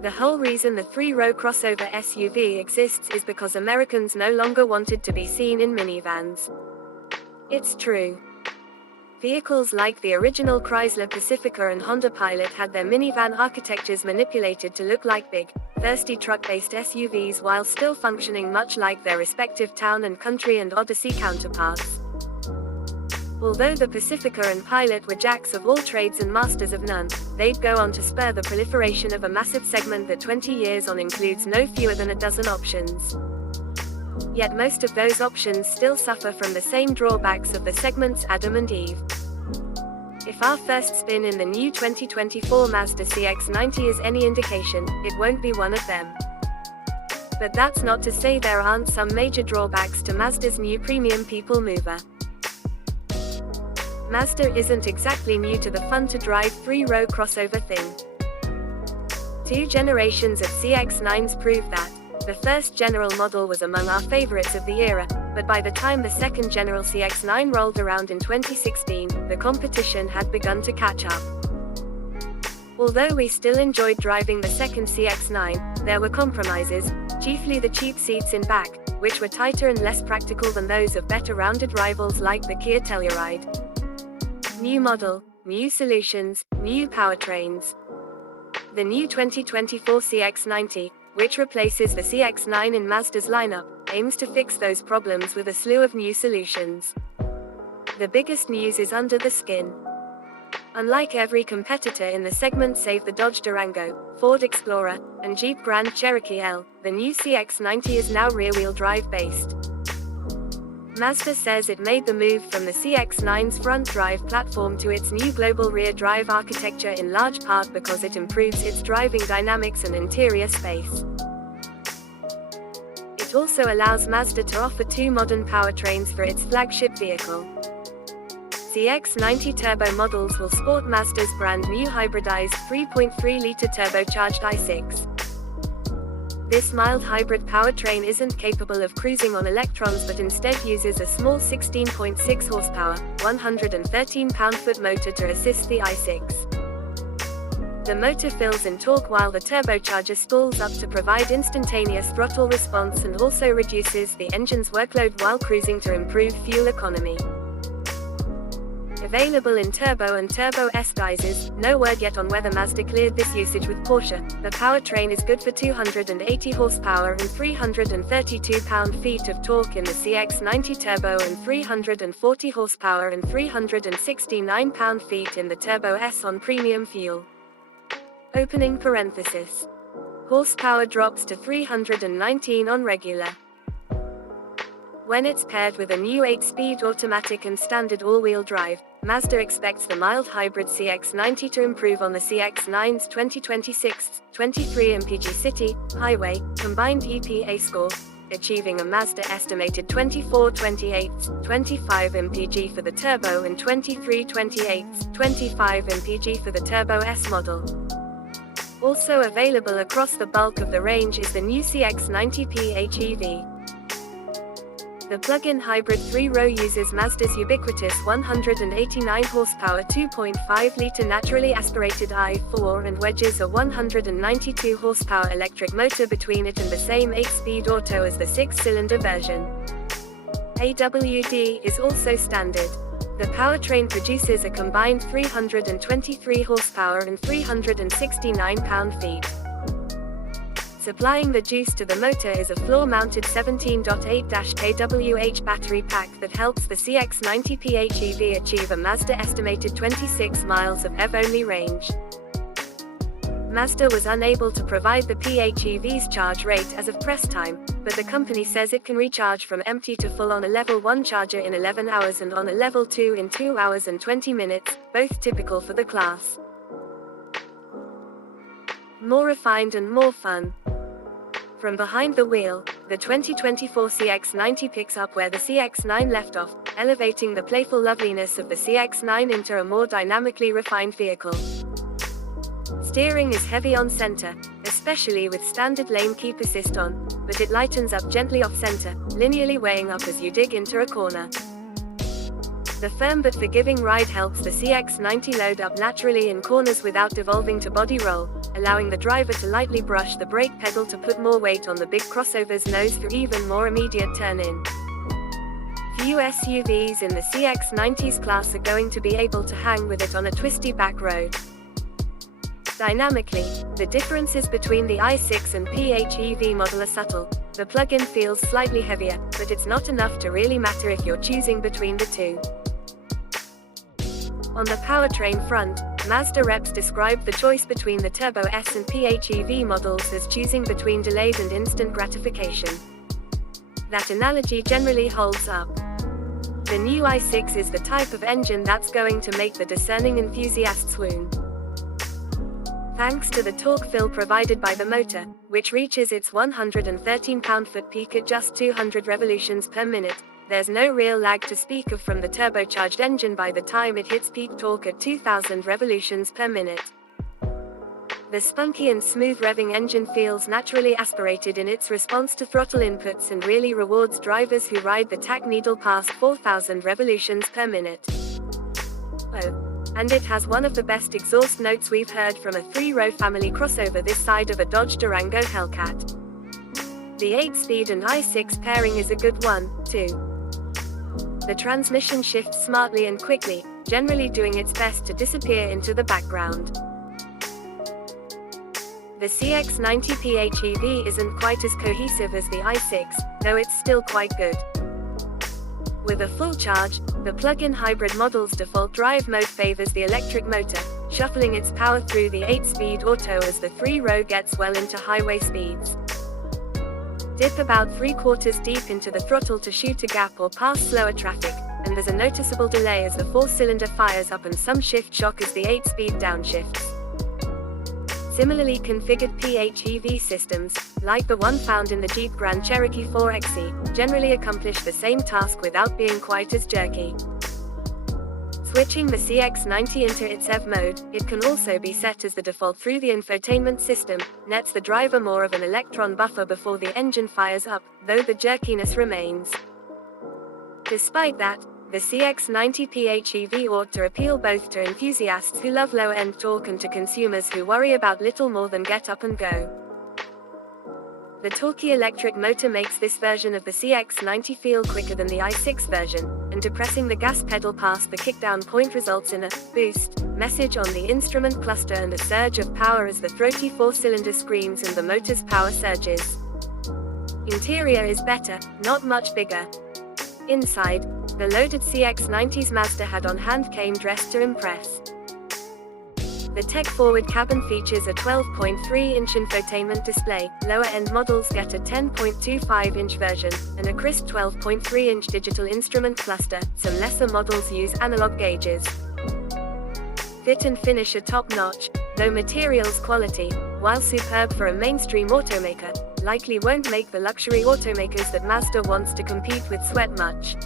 The whole reason the three-row crossover SUV exists is because Americans no longer wanted to be seen in minivans. It's true. Vehicles like the original Chrysler Pacifica and Honda Pilot had their minivan architectures manipulated to look like big, thirsty truck-based SUVs while still functioning much like their respective town and country and Odyssey counterparts. Although the Pacifica and Pilot were jacks of all trades and masters of none, they'd go on to spur the proliferation of a massive segment that 20 years on includes no fewer than a dozen options. Yet most of those options still suffer from the same drawbacks of the segment's Adam and Eve. If our first spin in the new 2024 Mazda CX-90 is any indication, it won't be one of them. But that's not to say there aren't some major drawbacks to Mazda's new premium people mover. Mazda isn't exactly new to the fun-to-drive three-row crossover thing. 2 generations of CX-9s prove that. The first general model was among our favorites of the era, but by the time the second general CX-9 rolled around in 2016, the competition had begun to catch up. Although we still enjoyed driving the second CX-9, there were compromises, chiefly the cheap seats in back, which were tighter and less practical than those of better rounded rivals like the Kia Telluride. New model, new solutions, new powertrains. The new 2024 CX-90, which replaces the CX-9 in Mazda's lineup, aims to fix those problems with a slew of new solutions. The biggest news is under the skin. Unlike every competitor in the segment save the Dodge Durango, Ford Explorer, and Jeep Grand Cherokee L, the new CX-90 is now rear-wheel drive based. Mazda says it made the move from the CX-9's front-drive platform to its new global rear-drive architecture in large part because it improves its driving dynamics and interior space. It also allows Mazda to offer 2 modern powertrains for its flagship vehicle. CX-90 turbo models will sport Mazda's brand-new hybridized 3.3-liter turbocharged i6. This mild hybrid powertrain isn't capable of cruising on electrons but instead uses a small 16.6 horsepower, 113 pound-foot motor to assist the i6. The motor fills in torque while the turbocharger stalls up to provide instantaneous throttle response and also reduces the engine's workload while cruising to improve fuel economy. Available in Turbo and Turbo S guises, no word yet on whether Mazda cleared this usage with Porsche. The powertrain is good for 280 horsepower and 332 pound-feet of torque in the CX-90 Turbo and 340 horsepower and 369 pound-feet in the Turbo S on premium fuel. Opening parenthesis. Horsepower drops to 319 on regular. When it's paired with a new 8-speed automatic and standard all-wheel drive, Mazda expects the mild hybrid CX-90 to improve on the CX-9's 2026 23 mpg city, highway, combined EPA score, achieving a Mazda estimated 24/28 25 mpg for the Turbo and 23/28 25 mpg for the Turbo S model. Also available across the bulk of the range is the new CX-90 PHEV. The plug-in hybrid 3-row uses Mazda's ubiquitous 189 horsepower 2.5-liter naturally aspirated i4 and wedges a 192 horsepower electric motor between it and the same 8-speed auto as the 6-cylinder version. AWD is also standard. The powertrain produces a combined 323 horsepower and 369 pound-feet. Supplying the juice to the motor is a floor-mounted 17.8 kWh battery pack that helps the CX-90 PHEV achieve a Mazda estimated 26 miles of EV-only range. Mazda was unable to provide the PHEV's charge rate as of press time, but the company says it can recharge from empty to full on a level 1 charger in 11 hours and on a level 2 in 2 hours and 20 minutes, both typical for the class. More refined and more fun. From behind the wheel, the 2024 CX-90 picks up where the CX-9 left off, elevating the playful loveliness of the CX-9 into a more dynamically refined vehicle. Steering is heavy on center, especially with standard lane keep assist on, but it lightens up gently off center, linearly weighing up as you dig into a corner. The firm but forgiving ride helps the CX-90 load up naturally in corners without devolving to body roll, allowing the driver to lightly brush the brake pedal to put more weight on the big crossover's nose for even more immediate turn-in. Few SUVs in the CX-90's class are going to be able to hang with it on a twisty back road. Dynamically, the differences between the i6 and PHEV model are subtle. The plug-in feels slightly heavier, but it's not enough to really matter if you're choosing between the two. On the powertrain front, Mazda reps described the choice between the Turbo S and PHEV models as choosing between delayed and instant gratification. That analogy generally holds up. The new i6 is the type of engine that's going to make the discerning enthusiast swoon. Thanks to the torque fill provided by the motor, which reaches its 113 pound-foot peak at just 200 revolutions per minute, there's no real lag to speak of from the turbocharged engine by the time it hits peak torque at 2000 revolutions per minute. The spunky and smooth revving engine feels naturally aspirated in its response to throttle inputs and really rewards drivers who ride the tack needle past 4000 revolutions per minute. Oh. And it has one of the best exhaust notes we've heard from a 3-row family crossover this side of a Dodge Durango Hellcat. The 8-speed and i6 pairing is a good one, too. The transmission shifts smartly and quickly, generally doing its best to disappear into the background. The CX-90 PHEV isn't quite as cohesive as the i6, though it's still quite good. With a full charge, the plug-in hybrid model's default drive mode favors the electric motor, shuffling its power through the 8-speed auto as the 3-row gets well into highway speeds. Dip about 3/4 deep into the throttle to shoot a gap or pass slower traffic, and there's a noticeable delay as the 4-cylinder fires up and some shift shock as the 8-speed downshifts. Similarly configured PHEV systems, like the one found in the Jeep Grand Cherokee 4xe, generally accomplish the same task without being quite as jerky. Switching the CX-90 into its EV mode, it can also be set as the default through the infotainment system, nets the driver more of an electron buffer before the engine fires up, though the jerkiness remains. Despite that, the CX-90 PHEV ought to appeal both to enthusiasts who love low-end torque and to consumers who worry about little more than get up and go. The torquey electric motor makes this version of the CX-90 feel quicker than the i6 version, and depressing the gas pedal past the kickdown point results in a boost message on the instrument cluster and a surge of power as the throaty 4-cylinder screams and the motor's power surges. Interior is better, not much bigger. Inside, the loaded CX-90's Mazda had on hand came dressed to impress. The tech-forward cabin features a 12.3-inch infotainment display, lower-end models get a 10.25-inch version, and a crisp 12.3-inch digital instrument cluster. Some lesser models use analog gauges. Fit and finish are top-notch, though materials quality, while superb for a mainstream automaker, likely won't make the luxury automakers that Mazda wants to compete with sweat much.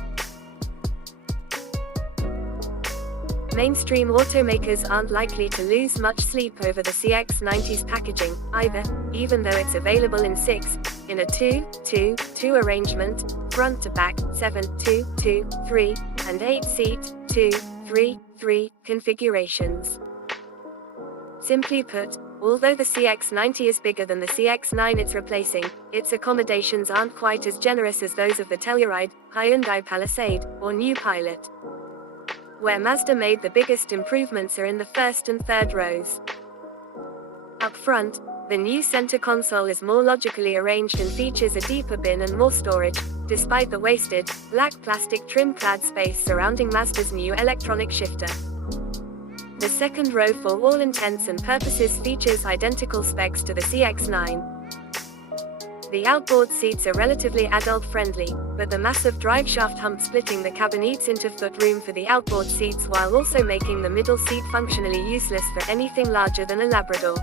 Mainstream automakers aren't likely to lose much sleep over the CX-90's packaging, either, even though it's available in 6, in a 2-2-2 arrangement, front to back, 7-2-2-3, and 8-seat, 2-3-3 configurations. Simply put, although the CX-90 is bigger than the CX-9 it's replacing, its accommodations aren't quite as generous as those of the Telluride, Hyundai Palisade, or New Pilot. Where Mazda made the biggest improvements are in the first and third rows. Up front, the new center console is more logically arranged and features a deeper bin and more storage, despite the wasted, black plastic trim-clad space surrounding Mazda's new electronic shifter. The second row for all intents and purposes features identical specs to the CX-9. The outboard seats are relatively adult-friendly, but the massive driveshaft hump splitting the cabin eats into footroom for the outboard seats while also making the middle seat functionally useless for anything larger than a Labrador.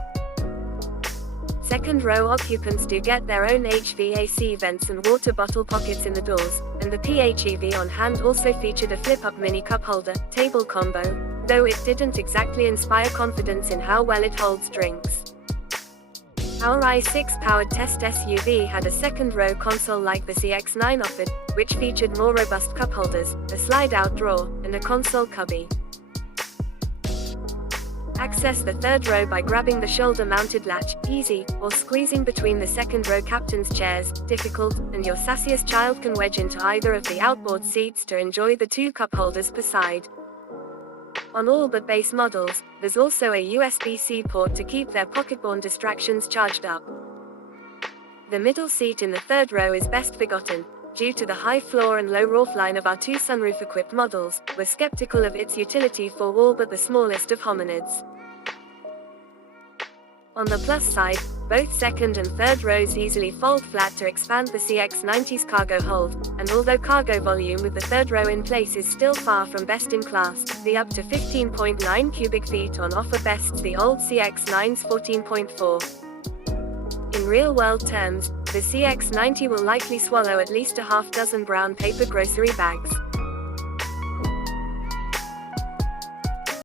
Second row occupants do get their own HVAC vents and water bottle pockets in the doors, and the PHEV on hand also featured a flip-up mini cup holder, table combo, though it didn't exactly inspire confidence in how well it holds drinks. Our i6-powered test SUV had a second-row console like the CX-9 offered, which featured more robust cup holders, a slide-out drawer, and and a console cubby. Access the third row by grabbing the shoulder-mounted latch, easy, or squeezing between the second row captain's chairs, difficult, and your sassiest child can wedge into either of the outboard seats to enjoy the 2 cup holders per side. On all but base models, there's also a USB-C port to keep their pocket-borne distractions charged up. The middle seat in the third row is best forgotten. Due to the high floor and low roofline of our 2 sunroof-equipped models, we're skeptical of its utility for all but the smallest of hominids. On the plus side, both second and third rows easily fold flat to expand the CX-90's cargo hold, and although cargo volume with the third row in place is still far from best in class, the up to 15.9 cubic feet on offer bests the old CX-9's 14.4. In real-world terms, the CX-90 will likely swallow at least a half dozen brown paper grocery bags.